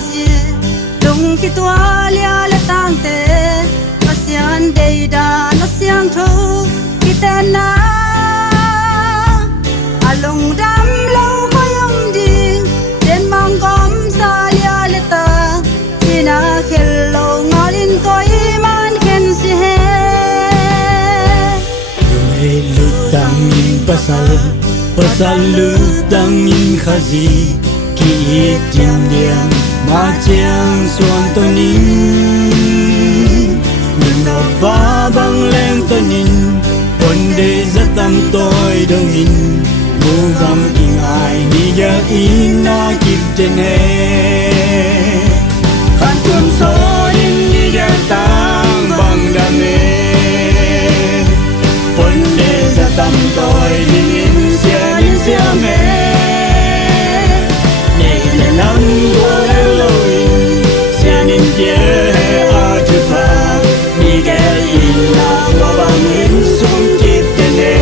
si lung ki tua lia le tang te asian dei da no siang tho ki te na along dam lo ko yom ding den mang gom sa lia le ta tina khel lo ngalin ko iman ken si he Hey lutang in pasal lutang in khazi ki tiam diam ma chiang suan tonin min no va bang leng tonin pon de zatam toy dongin mu gam ing ai ni ya ina kip jene khan kum so in ni ya tang bang dame pon de zatam toy dingin sia me nei le lam go le loin sia nin je a chu pa ni ge in la wa bang in sum kip jene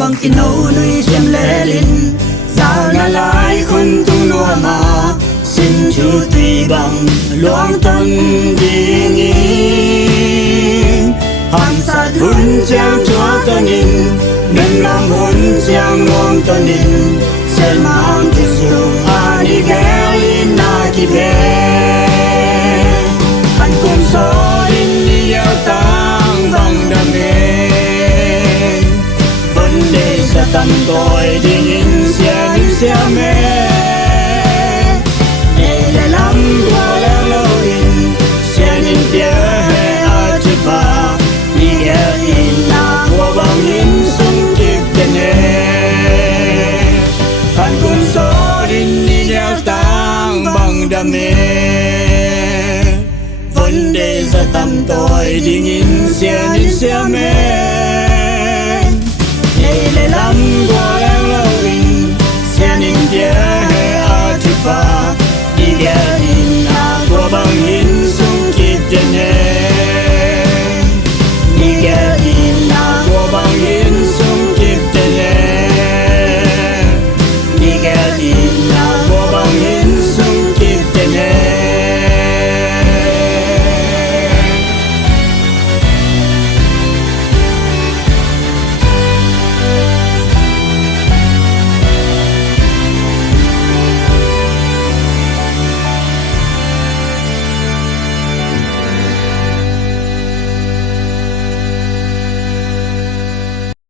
bang kino nui xiêm lệ linh sao na lai khun tu nua ma xin chu tùy bằng loang tân đi ngin hàm sa hun chiang chúa tân in nên nam hun chiang ngon tân in sen mang tu sung ani gali na ki ve han kum so in ni ya tang bang đam mê sa tâm tôi đi in sia mê để lại lắm qua leo lâu in sia nhìn tia hè a chữ ba đi ghé in là qua băng in sung kịp tên hè hàn cùng số đi đeo tang bằng đam mê vấn đề sa tâm tôi đi in sia mê le lam qua leo lâu in sia nin tia he a chữ ba đi ghé